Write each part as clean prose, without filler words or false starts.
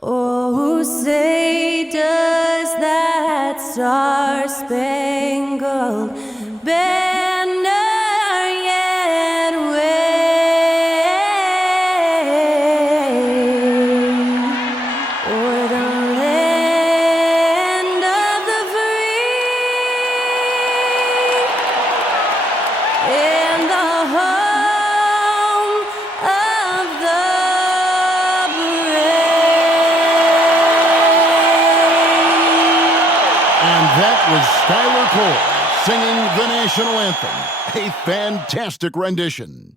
Oh, say does that star-spangled banner yet wave o'er the land of the free and the home of the That was Skylar Cole singing the national anthem. A fantastic rendition.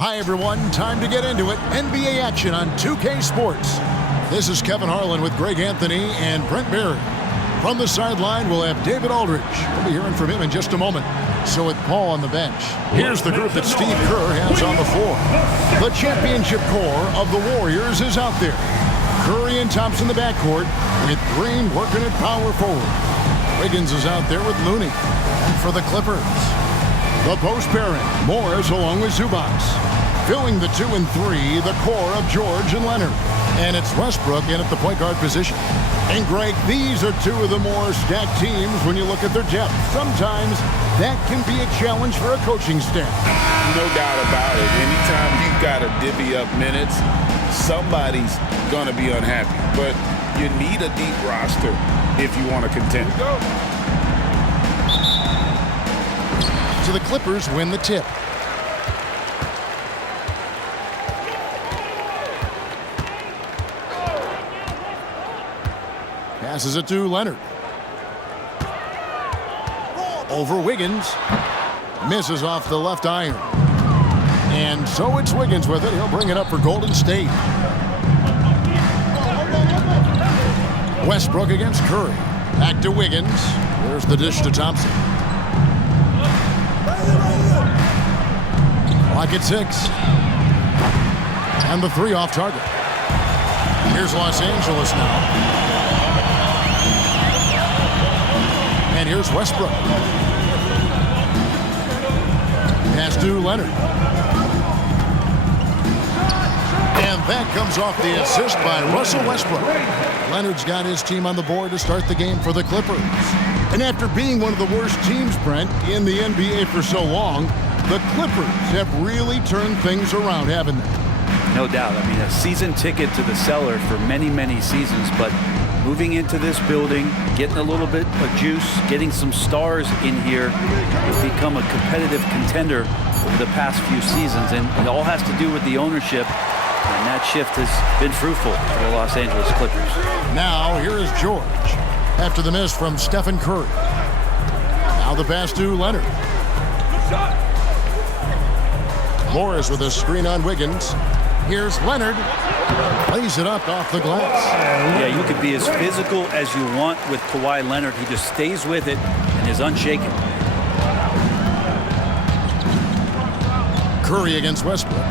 Hi, everyone. Time to get into it. NBA action on 2K Sports. This is Kevin Harlan with Greg Anthony and Brent Barry. From the sideline, we'll have David Aldridge. We'll be hearing from him in just a moment. So with Paul on the bench, here's the group that Steve Kerr has on the floor. The championship core of the Warriors is out there. Curry and Thompson in the backcourt, with Green working at power forward. Wiggins is out there with Looney. And for the Clippers, the post pairing, Morris along with Zubac. Filling the 2 and 3, the core of George and Leonard. And it's Westbrook in at the point guard position. And Greg, these are two of the more stacked teams when you look at their depth. Sometimes that can be a challenge for a coaching staff. No doubt about it. Anytime you've got to divvy up minutes, somebody's going to be unhappy. But you need a deep roster if you want to contend. So the Clippers win the tip. Passes it to Leonard. Over Wiggins. Misses off the left iron. And so it's Wiggins with it. He'll bring it up for Golden State. Westbrook against Curry. Back to Wiggins. There's the dish to Thompson. Clock at 6. And the 3 off target. Here's Los Angeles now. And here's Westbrook. Pass to Leonard. And that comes off the assist by Russell Westbrook. Leonard's got his team on the board to start the game for the Clippers. And after being one of the worst teams, Brent, in the NBA for so long, the Clippers have really turned things around, haven't they? No doubt. I mean, a season ticket to the cellar for many, many seasons, but moving into this building, getting a little bit of juice, getting some stars in here, they've become a competitive contender over the past few seasons, and it all has to do with the ownership, and that shift has been fruitful for the Los Angeles Clippers. Now, here is George after the miss from Stephen Curry. Now the pass to Leonard. Morris with a screen on Wiggins. Here's Leonard. Plays it up off the glass. Yeah, you could be as physical as you want with Kawhi Leonard. He just stays with it and is unshaken. Curry against Westbrook.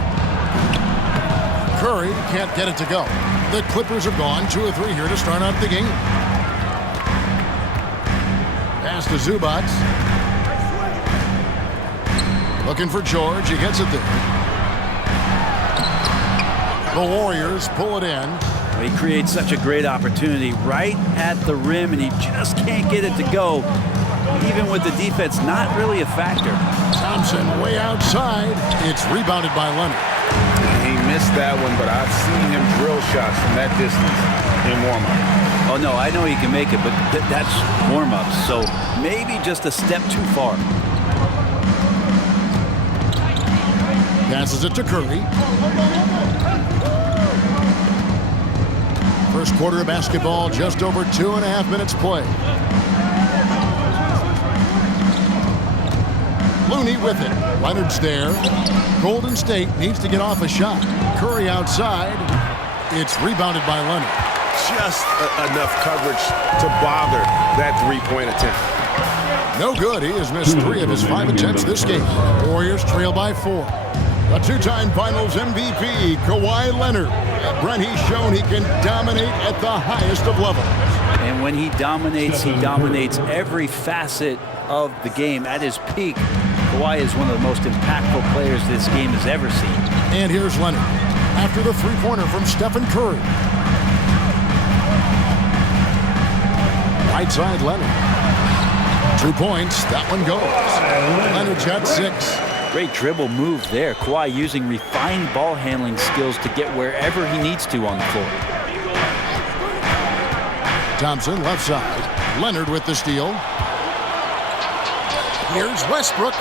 Curry can't get it to go. The Clippers have gone 2 of 3 here to start out the game. Pass to Zubac. Looking for George. He gets it there. The Warriors pull it in. Well, he creates such a great opportunity right at the rim, and he just can't get it to go. Even with the defense not really a factor. Thompson way outside. It's rebounded by Leonard. He missed that one, but I've seen him drill shots from that distance in warm-up. Oh, no, I know he can make it, but that's warm-ups, so maybe just a step too far. Passes it to Curry. First quarter of basketball, just over 2.5 minutes play. Looney with it. Leonard's there. Golden State needs to get off a shot. Curry outside. It's rebounded by Leonard. Just enough coverage to bother that three-point attempt. No good. He has missed 3 of his 5 attempts this game. Warriors trail by 4. A 2-time Finals MVP, Kawhi Leonard. Brent, he's shown he can dominate at the highest of levels. And when he dominates every facet of the game at his peak. Kawhi is one of the most impactful players this game has ever seen. And here's Leonard after the three-pointer from Stephen Curry. Right side, Leonard. 2 points. That one goes. Leonard's got 6. Great dribble move there. Kawhi using refined ball handling skills to get wherever he needs to on the floor. Thompson left side. Leonard with the steal. Here's Westbrook.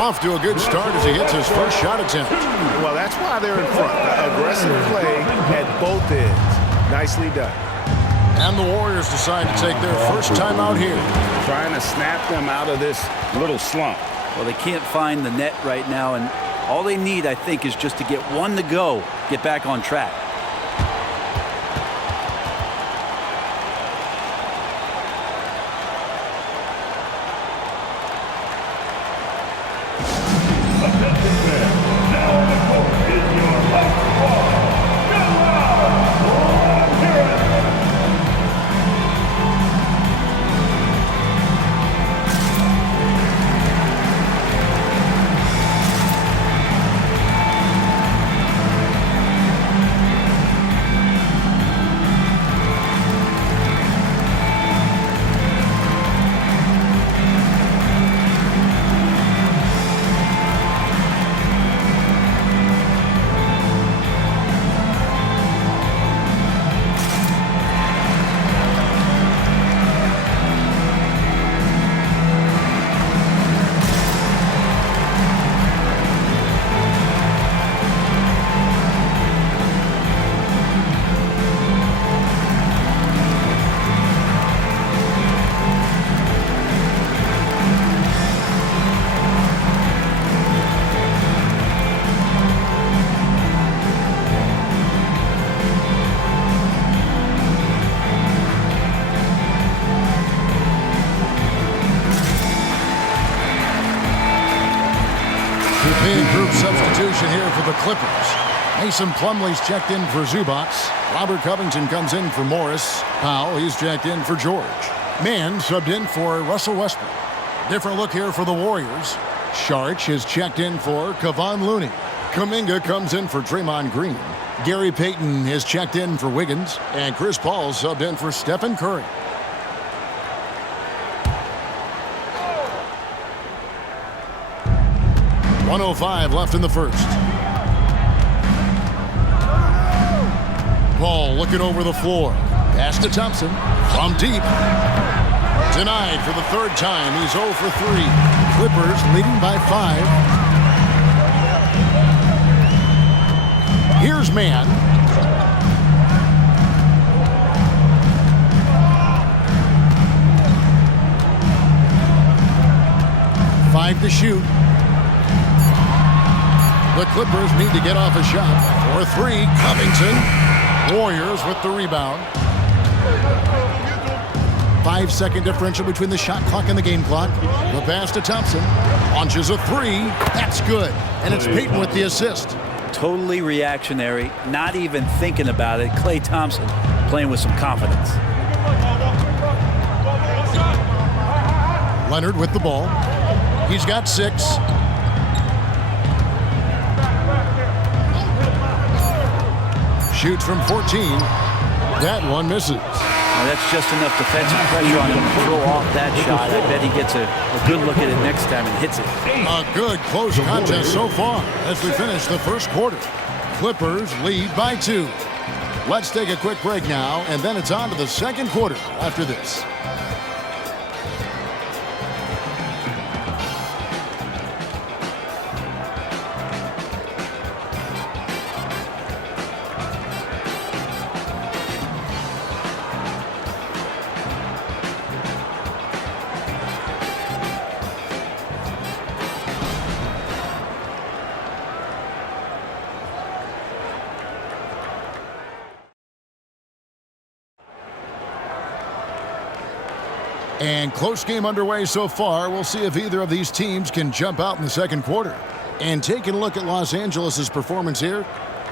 Off to a good start as he hits his first shot attempt. Well, that's why they're in front. Aggressive play at both ends. Nicely done. And the Warriors decide to take their first time out here. Trying to snap them out of this little slump. Well, they can't find the net right now, and all they need, I think, is just to get one to go, get back on track. Big group substitution here for the Clippers. Mason Plumlee's checked in for Zubac. Robert Covington comes in for Morris. Powell, he's checked in for George. Mann subbed in for Russell Westbrook. Different look here for the Warriors. Sharch is checked in for Kevon Looney. Kuminga comes in for Draymond Green. Gary Payton is checked in for Wiggins. And Chris Paul subbed in for Stephen Curry. .105 left in the first. Paul looking over the floor. Pass to Thompson. From deep. Denied for the third time. He's 0 for 3. Clippers leading by 5. Here's Mann. Five to shoot. The Clippers need to get off a shot. For 3, Covington. Warriors with the rebound. 5-second differential between the shot clock and the game clock. The pass to Thompson. Launches a 3. That's good. And it's Payton with the assist. Totally reactionary, not even thinking about it. Klay Thompson playing with some confidence. Leonard with the ball. He's got 6. Shoots from 14. That one misses. That's just enough defensive pressure on him to throw off that shot. I bet he gets a good look at it next time and hits it. A good close contest so far as we finish the first quarter. Clippers lead by 2. Let's take a quick break now, and then it's on to the second quarter after this. And close game underway so far. We'll see if either of these teams can jump out in the second quarter. And taking a look at Los Angeles' performance here,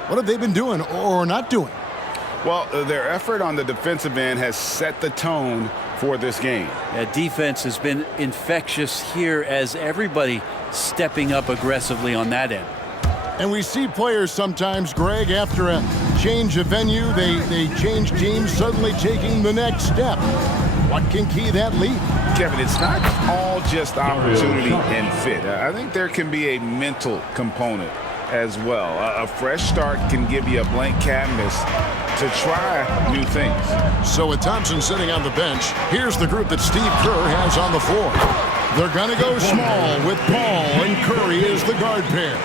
what have they been doing or not doing? Well, their effort on the defensive end has set the tone for this game. Defense has been infectious here as everybody stepping up aggressively on that end. And we see players sometimes, Greg, after a change of venue, they change teams, suddenly taking the next step. What can key that lead? Kevin, it's not all just opportunity and fit. I think there can be a mental component as well. A fresh start can give you a blank canvas to try new things. So with Thompson sitting on the bench, here's the group that Steve Kerr has on the floor. They're going to go small with Paul and Curry as the guard pair.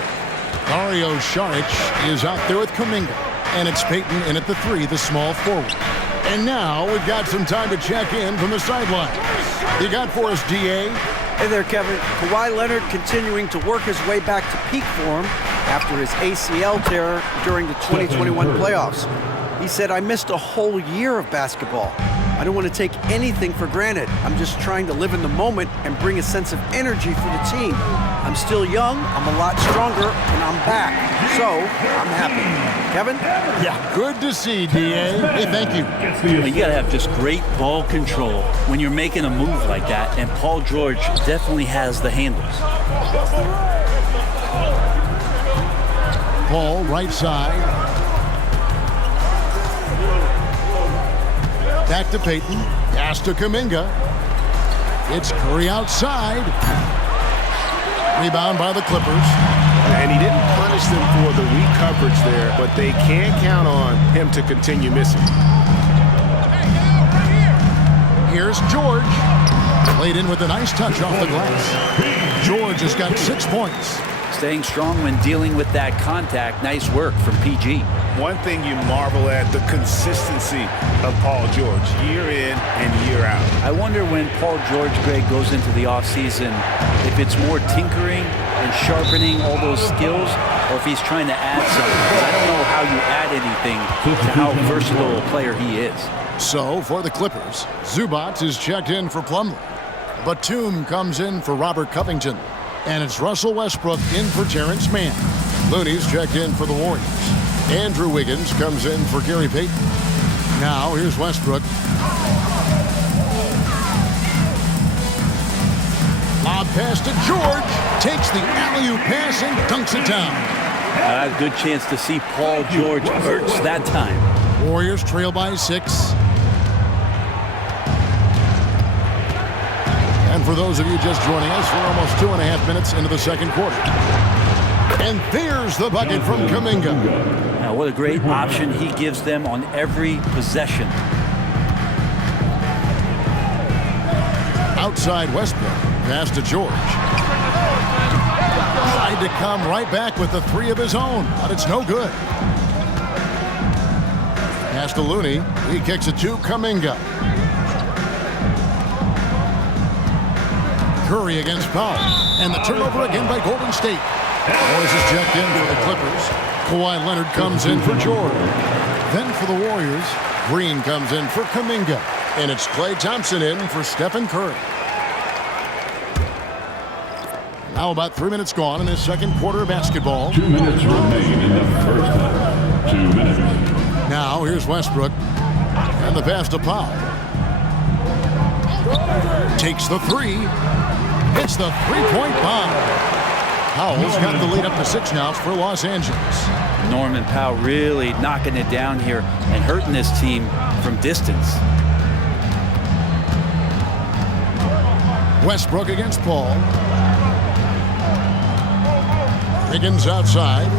Dario Saric is out there with Kuminga. And it's Payton in at the 3, the small forward. And now we've got some time to check in from the sideline. You got for us, D.A.? Hey there, Kevin. Kawhi Leonard continuing to work his way back to peak form after his ACL tear during the 2021 playoffs. He said, "I missed a whole year of basketball. I don't want to take anything for granted. I'm just trying to live in the moment and bring a sense of energy for the team. I'm still young, I'm a lot stronger, and I'm back. So, I'm happy." Kevin? Yeah, good to see, D.A. Hey, thank you. You got to have just great ball control when you're making a move like that, and Paul George definitely has the handles. Paul, right side. Back to Payton. Pass to Kuminga. It's Curry outside. Rebound by the Clippers. And he didn't punish them for the weak coverage there, but they can count on him to continue missing. Here's George. Played in with a nice touch off the glass. George has got 6 points. Staying strong when dealing with that contact. Nice work from PG. One thing you marvel at, the consistency of Paul George, year in and year out. I wonder when Paul George, Greg, goes into the offseason, if it's more tinkering and sharpening all those skills, or if he's trying to add something. Because I don't know how you add anything to how versatile a player he is. So, for the Clippers, Zubac is checked in for Plumlee. Batum comes in for Robert Covington. And it's Russell Westbrook in for Terrence Mann. Looney's checked in for the Warriors. Andrew Wiggins comes in for Gary Payton. Now, here's Westbrook. Lob pass to George. Takes the alley-oop pass and dunks it down. A good chance to see Paul George hurts that time. Warriors trail by 6. And for those of you just joining us, we're almost 2.5 minutes into the second quarter. And there's the bucket from Kuminga. Now, what a great option he gives them on every possession. Outside Westbrook. Pass to George. Tried to come right back with the 3 of his own, but it's no good. Pass to Looney. He kicks it to Kuminga. Curry against Powell. And the turnover again by Golden State. Boyes is checked in for the Clippers. Kawhi Leonard comes in for Jordan. Then for the Warriors, Green comes in for Kuminga. And it's Klay Thompson in for Stephen Curry. Now about 3 minutes gone in this second quarter of basketball. 2 minutes remain in the first half. 2 minutes. Now here's Westbrook. And the pass to Powell. Takes the 3. It's the three-point bomb. Powell's got the lead up to 6 now for Los Angeles. Norman Powell really knocking it down here and hurting this team from distance. Westbrook against Paul. Wiggins outside.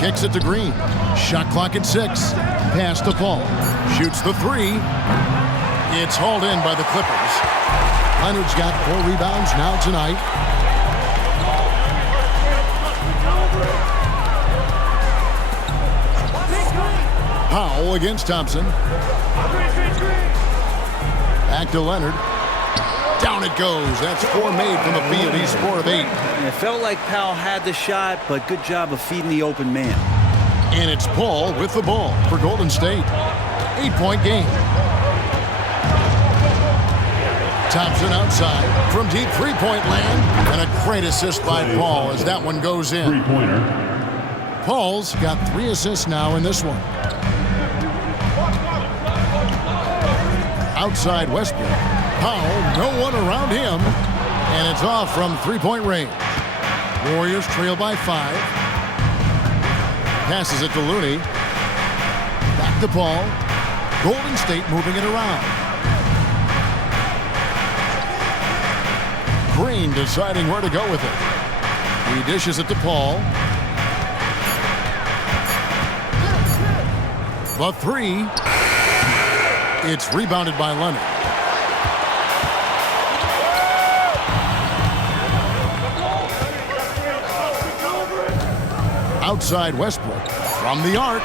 Kicks it to Green. Shot clock at 6. Pass to Paul. Shoots the 3. It's hauled in by the Clippers. Leonard's got 4 rebounds now tonight. Powell against Thompson. Back to Leonard. Down it goes. That's 4 made from the field. He's 4 of 8. It felt like Powell had the shot, but good job of feeding the open man. And it's Paul with the ball for Golden State. 8-point game. Thompson outside from deep three-point land. And a great assist by Paul as that one goes in. Three-pointer. Paul's got 3 assists now in this one. Outside Westbrook. Powell, no one around him. And it's off from three-point range. Warriors trail by 5. Passes it to Looney. Back to Paul. Golden State moving it around. Green deciding where to go with it. He dishes it to Paul. The 3. It's rebounded by Leonard. Outside Westbrook from the arc.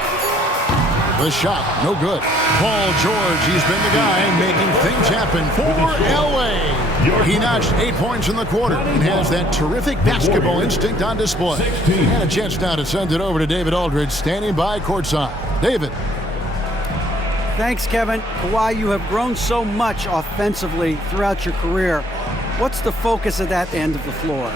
The shot, no good. Paul George, he's been the guy making things happen for LA. He notched 8 points in the quarter and has that terrific basketball instinct on display. And a chance now to send it over to David Aldridge, standing by courtside. David. Thanks, Kevin. Kawhi, you have grown so much offensively throughout your career. What's the focus at that end of the floor?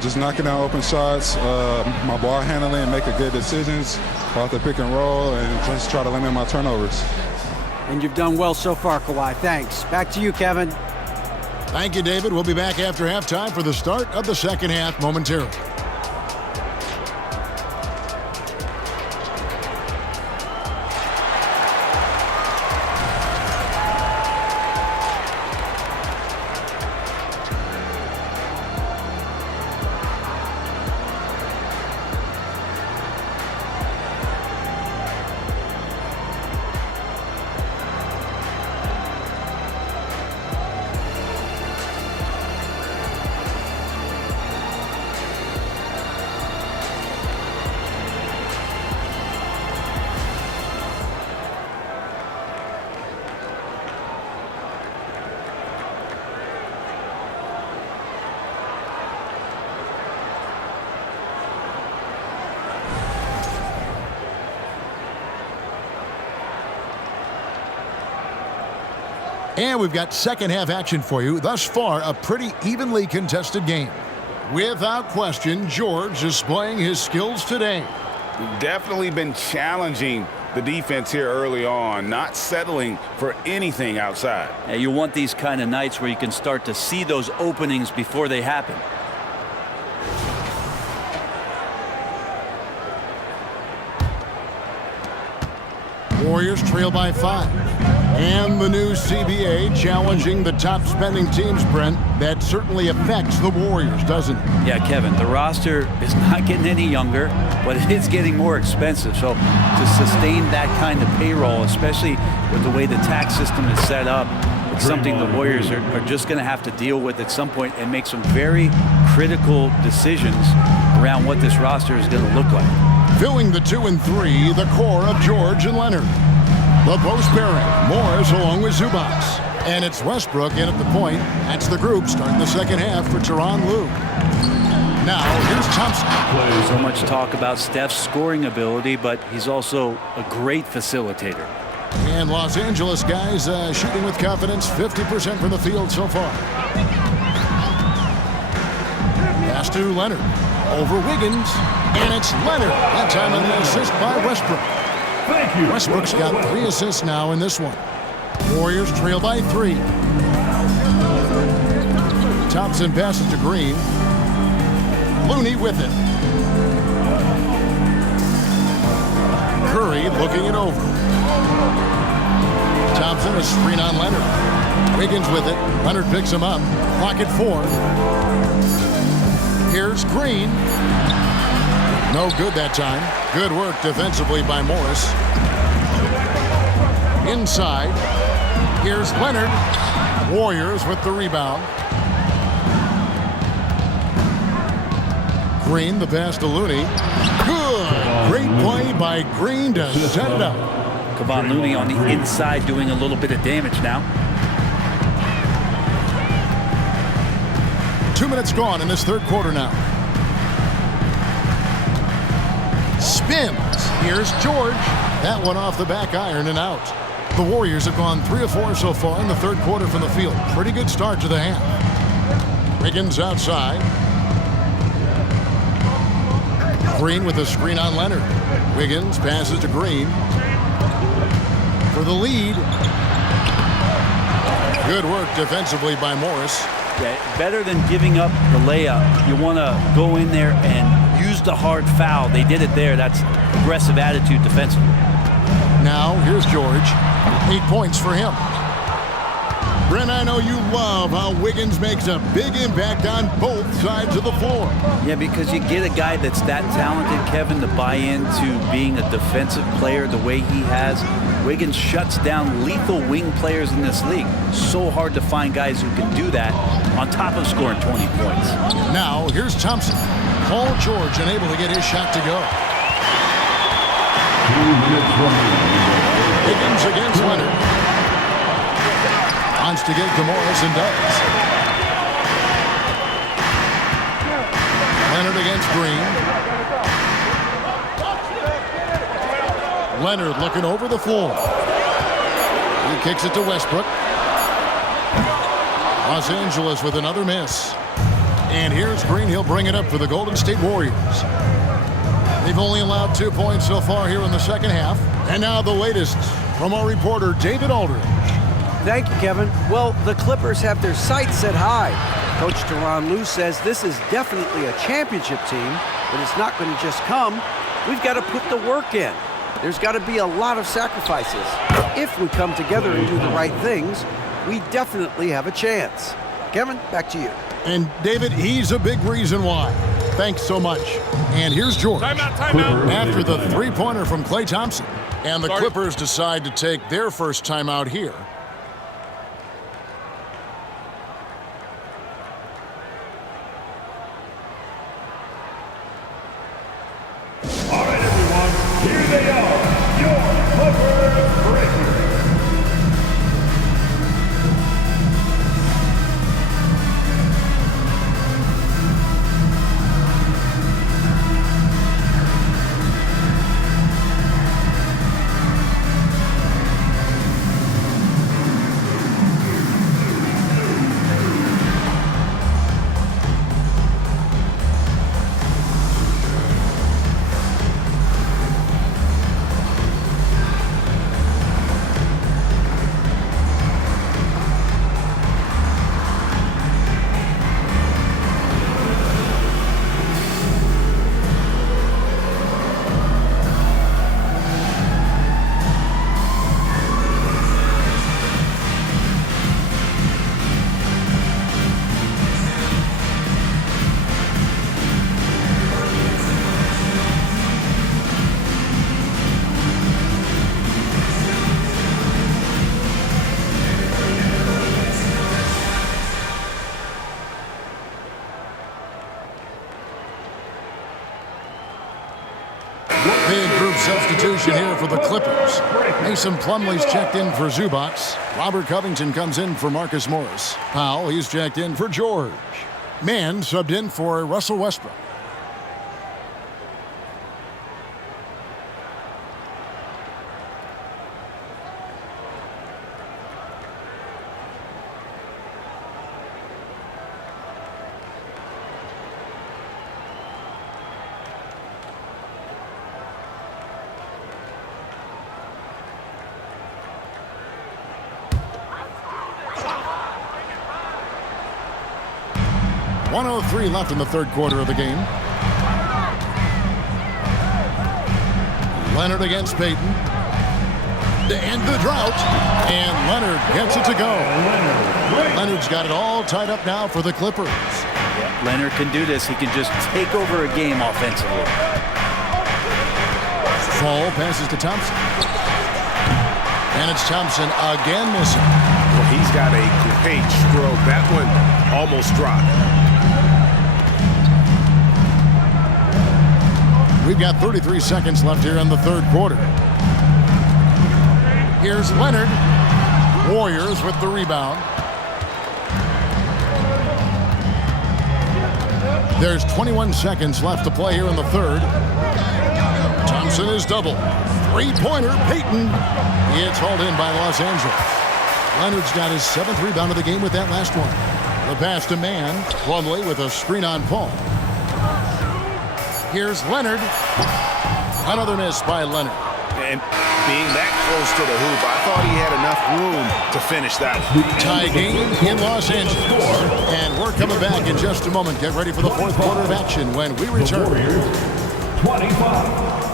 Just knocking down open shots, my ball handling, making good decisions off the pick and roll, and just try to limit my turnovers. And you've done well so far, Kawhi. Thanks. Back to you, Kevin. Thank you, David. We'll be back after halftime for the start of the second half momentarily. And we've got second half action for you. Thus far, a pretty evenly contested game. Without question, George displaying his skills today. Definitely been challenging the defense here early on, not settling for anything outside. And you want these kind of nights where you can start to see those openings before they happen. Warriors trail by 5. And the new CBA challenging the top spending teams, Brent. That certainly affects the Warriors, doesn't it? Yeah, Kevin, the roster is not getting any younger, but it is getting more expensive. So to sustain that kind of payroll, especially with the way the tax system is set up, it's something the Warriors are just going to have to deal with at some point and make some very critical decisions around what this roster is going to look like. Filling the 2 and 3, the core of George and Leonard. The post pairing, Morris along with Zubac. And it's Westbrook in at the point. That's the group starting the second half for Tyronn Lue. Now, here's Thompson. So much talk about Steph's scoring ability, but he's also a great facilitator. And Los Angeles guys shooting with confidence, 50% from the field so far. Pass to Leonard. Over Wiggins. And it's Leonard. That time on the assist by Westbrook. Thank you. Westbrook's got 3 assists now in this one. Warriors trail by 3. Thompson passes to Green. Looney with it. Curry looking it over. Thompson, a screen on Leonard. Wiggins with it. Leonard picks him up. Clock at 4. Here's Green. No good that time. Good work defensively by Morris. Inside. Here's Leonard. Warriors with the rebound. Green, the pass to Looney. Good. Great play by Green to set it up. Kevon Looney on the inside doing a little bit of damage now. 2 minutes gone in this third quarter now. Spins. Here's George. That one off the back iron and out. The Warriors have gone 3 of 4 so far in the third quarter from the field. Pretty good start to the half. Wiggins outside. Green with a screen on Leonard. Wiggins passes to Green. For the lead. Good work defensively by Morris. Yeah, better than giving up the layup. You want to go in there and use the hard foul. They did it there. That's aggressive attitude defensively. Now, here's George. 8 points for him. Brent, I know you love how Wiggins makes a big impact on both sides of the floor. Yeah, because you get a guy that's that talented, Kevin, to buy into being a defensive player the way he has. Wiggins shuts down lethal wing players in this league. So hard to find guys who can do that on top of scoring 20 points. Now, here's Thompson. Paul George unable to get his shot to go. 2 minutes remaining. Wiggins against Leonard. Wants to get to Morris and does. Leonard against Green. Leonard looking over the floor. He kicks it to Westbrook. Los Angeles with another miss. And here's Green. He'll bring it up for the Golden State Warriors. They've only allowed 2 points so far here in the second half. And now the latest from our reporter, David Aldridge. Thank you, Kevin. Well, the Clippers have their sights set high. Coach Tyronn Lue says this is definitely a championship team, but it's not going to just come. We've got to put the work in. There's got to be a lot of sacrifices. If we come together and do the right things, we definitely have a chance. Kevin, back to you. And David, he's a big reason why. Thanks so much. And here's George. Timeout. After the three-pointer from Klay Thompson. And the Clippers decide to take their first timeout here. All right, everyone, here they are, your Clipper Breakers. Big group substitution here for the Clippers. Mason Plumlee's checked in for Zubac. Robert Covington comes in for Marcus Morris. Powell, he's checked in for George. Mann subbed in for Russell Westbrook. .103 left in the third quarter of the game. Leonard against Payton. to end the drought. And Leonard gets it to go. Leonard's got it all tied up now for the Clippers. Yeah, Leonard can do this. He can just take over a game offensively. Fall passes to Thompson. And it's Thompson again missing. Well, he's got a great stroke. That one almost dropped. We've got 33 seconds left here in the third quarter. Here's Leonard. Warriors with the rebound. There's 21 seconds left to play here in the third. Thompson is double. Three-pointer, Payton. It's hauled in by Los Angeles. Leonard's got his 7th rebound of the game with that last one. The pass to Mann. Plumlee with a screen on Paul. Here's Leonard. Another miss by Leonard. And being that close to the hoop, I thought he had enough room to finish that one. Tie game in Los Angeles. And we're coming back in just a moment. Get ready for the fourth quarter of action when we return. 25.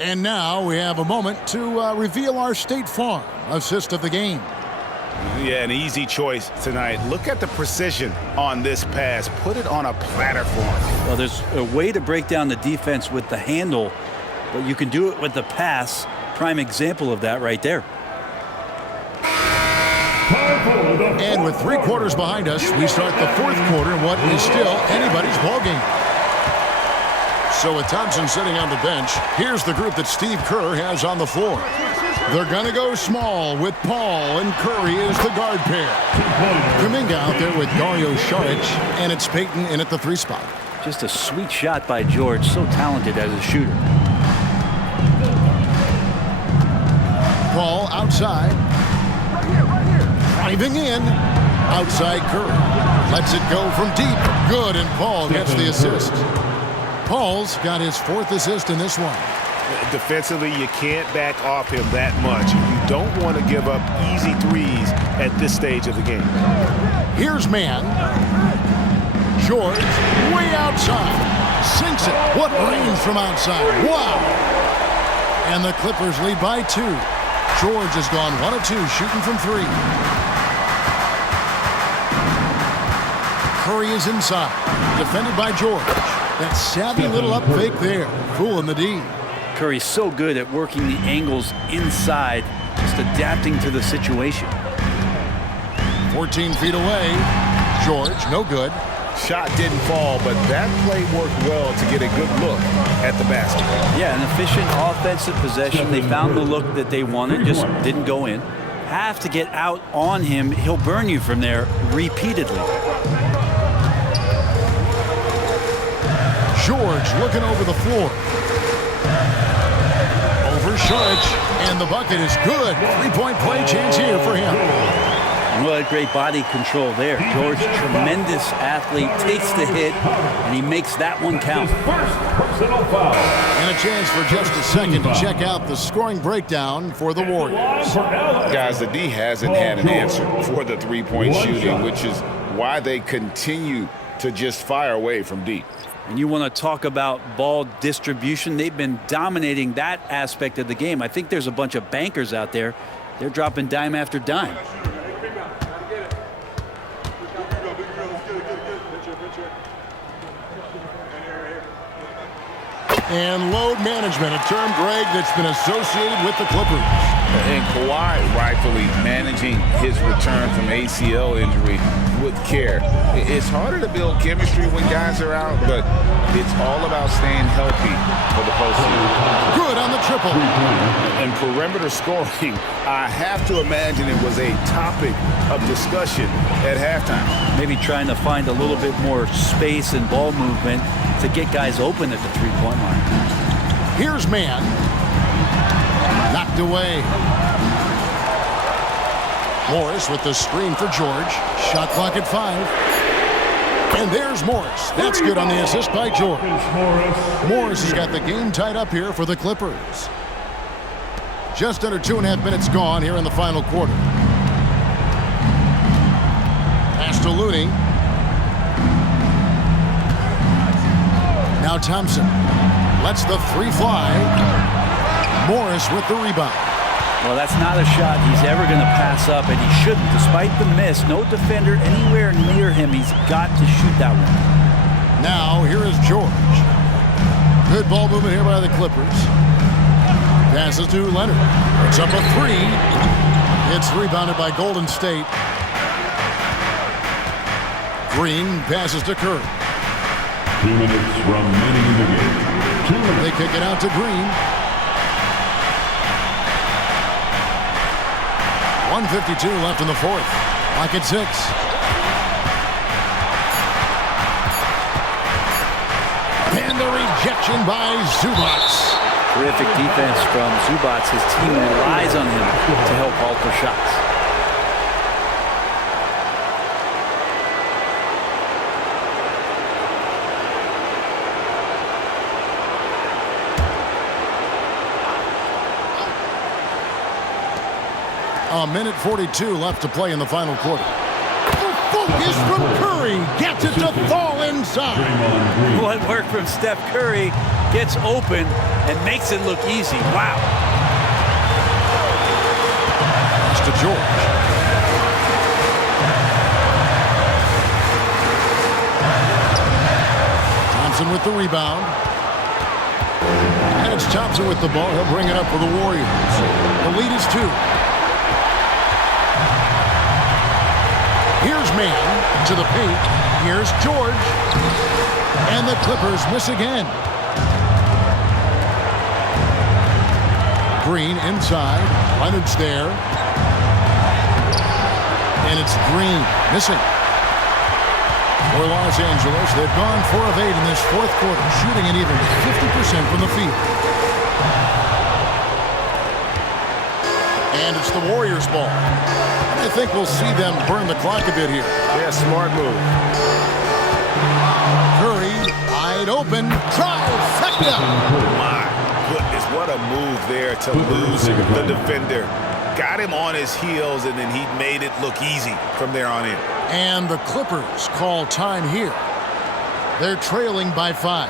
And now we have a moment to reveal our State Farm assist of the game. Yeah, an easy choice tonight. Look at the precision on this pass. Put it on a platter for him. Well, there's a way to break down the defense with the handle, but you can do it with the pass. Prime example of that right there. And with 3 quarters behind us, we start the fourth quarter in what is still anybody's ballgame. So with Thompson sitting on the bench, here's the group that Steve Kerr has on the floor. They're going to go small with Paul and Curry as the guard pair. Kuminga out there with Dario Saric, and it's Payton in at the 3 spot. Just a sweet shot by George, so talented as a shooter. Paul outside. Driving in. Outside Curry. Lets it go from deep. Good, and Paul gets the assist. Paul's got his 4th assist in this one. Defensively, you can't back off him that much. You don't want to give up easy threes at this stage of the game. Here's Mann. George, way outside. Sinks it. What range from outside. Wow. And the Clippers lead by 2. George has gone 1 of 2 shooting from 3. Curry is inside. Defended by George. That savvy little up fake there. Fooling the D. Curry's so good at working the angles inside, just adapting to the situation. 14 feet away. George, no good. Shot didn't fall, but that play worked well to get a good look at the basket. Yeah, an efficient offensive possession. They found the look that they wanted, just didn't go in. Have to get out on him. He'll burn you from there repeatedly. George looking over the floor. Over Saric, and the bucket is good. 3-point play chance here for him. What great body control there. George, tremendous athlete, takes the hit, and he makes that one count. First personal foul. And a chance for just a second to check out the scoring breakdown for the Warriors. Guys, the D hasn't had an answer for the three-point shooting, which is why they continue to just fire away from deep. And you want to talk about ball distribution. They've been dominating that aspect of the game. I think there's a bunch of bankers out there. They're dropping dime after dime. And load management, a term, Greg, that's been associated with the Clippers. And Kawhi rightfully managing his return from ACL injury with care. It's harder to build chemistry when guys are out, but it's all about staying healthy for the postseason. Good on the triple. And perimeter scoring, I have to imagine it was a topic of discussion at halftime. Maybe trying to find a little bit more space and ball movement to get guys open at the three-point line. Here's Mann. Knocked away. Morris with the screen for George. Shot clock at 5. And there's Morris. That's good on the assist by George. Morris has got the game tied up here for the Clippers. Just under 2.5 minutes gone here in the final quarter. Pass to Looney. Now Thompson lets the three fly. Morris with the rebound. Well, that's not a shot he's ever going to pass up, and he shouldn't. Despite the miss, no defender anywhere near him. He's got to shoot that one. Now, here is George. Good ball movement here by the Clippers. Passes to Leonard. It's up a 3. It's rebounded by Golden State. Green passes to Curry. 2 minutes remaining in the game. They kick it out to Green. 1:52 left in the fourth. Clock at 6. And the rejection by Zubac. Terrific defense from Zubac. His team relies on him to help alter shots. A minute 42 left to play in the final quarter. The focus from Curry gets it to fall inside. What work from Steph Curry, gets open and makes it look easy. Wow. Pass to George. Thompson with the rebound. And it's Thompson with the ball. He'll bring it up for the Warriors. The lead is 2. Here's Mann to the paint. Here's George. And the Clippers miss again. Green inside. Leonard's there. And it's Green missing. For Los Angeles, they've gone 4 of 8 in this fourth quarter, shooting an even 50% from the field. And it's the Warriors' ball. I think we'll see them burn the clock a bit here. Yeah, smart move. Curry, wide open, trifecta. My goodness, what a move there to lose the defender. Got him on his heels, and then he made it look easy from there on in. And the Clippers call time here. They're trailing by 5.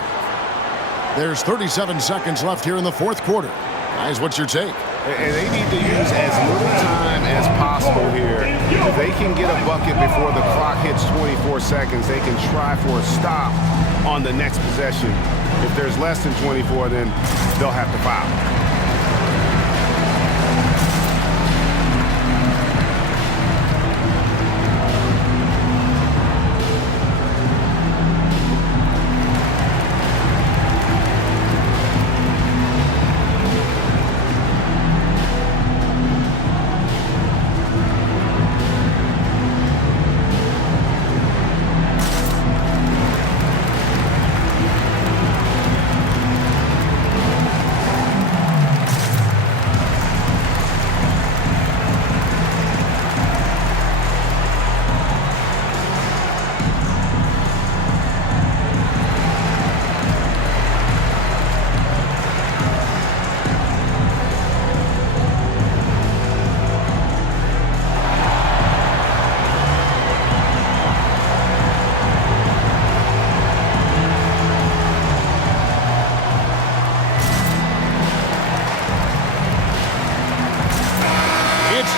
There's 37 seconds left here in the fourth quarter. Guys, what's your take? And they need to use as little time as possible here. If they can get a bucket before the clock hits 24 seconds, they can try for a stop on the next possession. If there's less than 24, then they'll have to foul.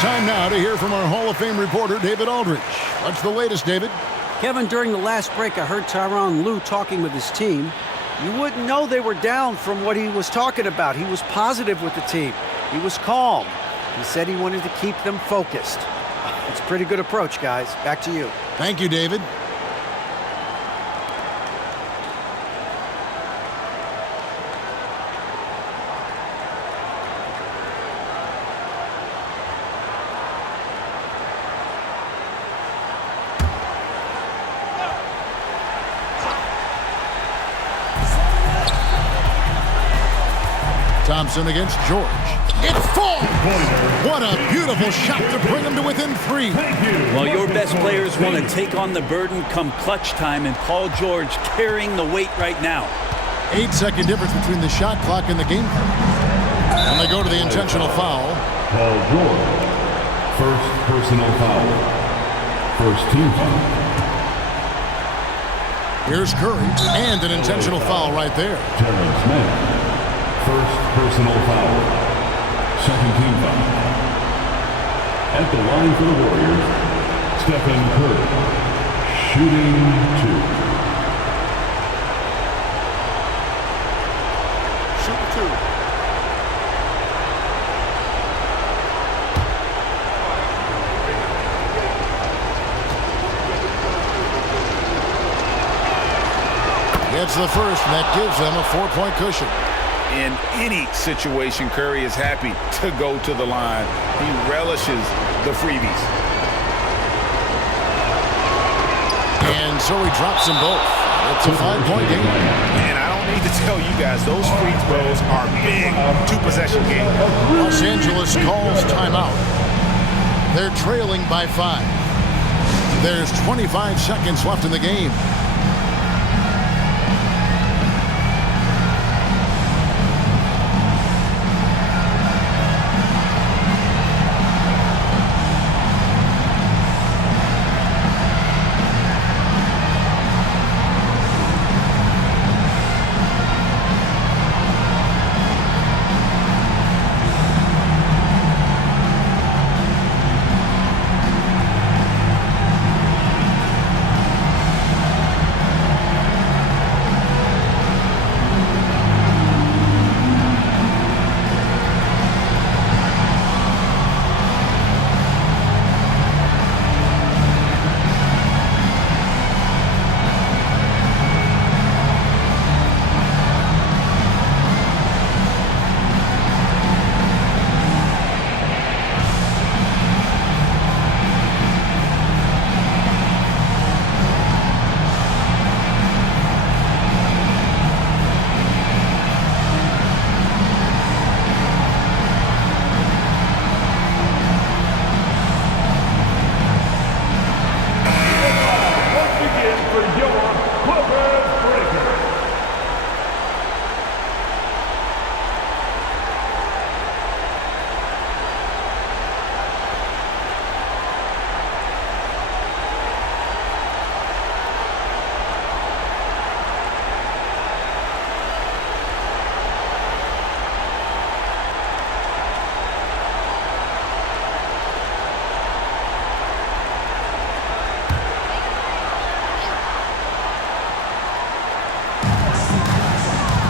Time now to hear from our Hall of Fame reporter, David Aldridge. What's the latest, David? Kevin, during the last break, I heard Tyronn Lue talking with his team. You wouldn't know they were down from what he was talking about. He was positive with the team. He was calm. He said he wanted to keep them focused. It's a pretty good approach, guys. Back to you. Thank you, David. Thompson against George. It falls! What a beautiful shot to bring him to within 3. Well, your best players want to take on the burden come clutch time, and Paul George carrying the weight right now. 8-second difference between the shot clock and the game clock. And they go to the intentional foul. Paul George. First personal foul. First team foul. Here's Curry, and an intentional foul right there. Terrence Mann. First personal foul. Second team foul. At the line for the Warriors, Stephen Curry. Shooting 2. Shooting 2. Gets the first, and that gives them a 4-point cushion. In any situation, Curry is happy to go to the line. He relishes the freebies. And so he drops them both. It's a 5-point game. And I don't need to tell you guys, those free throws are big two-possession games. Los Angeles calls timeout. They're trailing by 5. There's 25 seconds left in the game.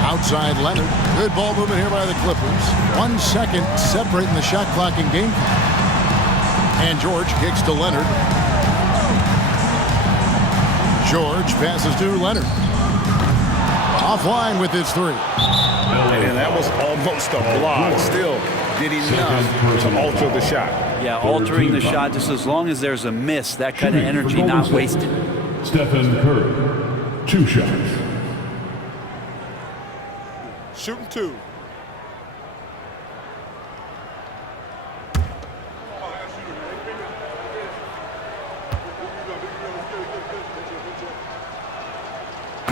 Outside Leonard. Good ball movement here by the Clippers. 1 second separating the shot clock and game clock. And George kicks to Leonard. George passes to Leonard. Offline with his 3. And that was almost a block. Still did enough to alter the shot. Yeah, altering the shot just as long as there's a miss. That kind of energy not wasted. Stephen Curry. 2 shots. Shooting 2.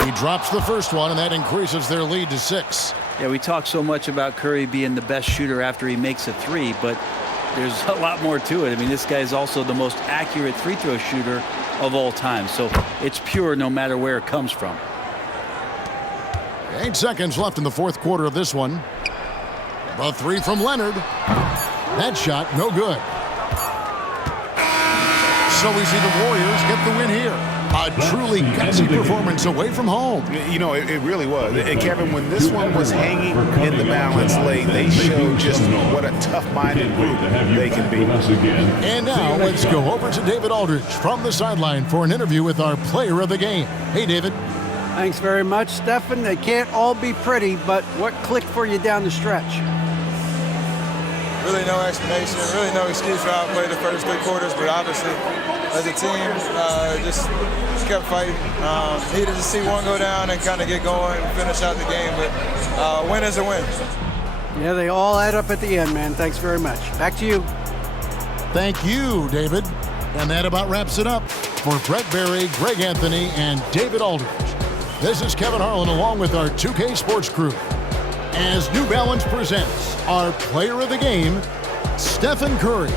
He drops the first one, and that increases their lead to 6. Yeah, we talk so much about Curry being the best shooter after he makes a 3, but there's a lot more to it. I mean, this guy is also the most accurate free throw shooter of all time, so it's pure no matter where it comes from. 8 seconds left in the 4th quarter of this one. A 3 from Leonard. That shot, no good. So we see the Warriors get the win here. A truly gutsy performance away from home. You know, it really was. And Kevin, when this one was hanging in the balance late, they showed just what a tough-minded group they can be. And now let's go over to David Aldridge from the sideline for an interview with our player of the game. Hey, David. Thanks very much, Stephen. They can't all be pretty, but what clicked for you down the stretch? Really no explanation, really no excuse for how I played the first 3 quarters, but obviously as a team just kept fighting. Needed to see one go down and kind of get going and finish out the game, but win is a win. Yeah, they all add up at the end, man. Thanks very much. Back to you. Thank you, David. And that about wraps it up for Brent Barry, Greg Anthony, and David Aldridge. This is Kevin Harlan along with our 2K Sports crew as New Balance presents our player of the game, Stephen Curry.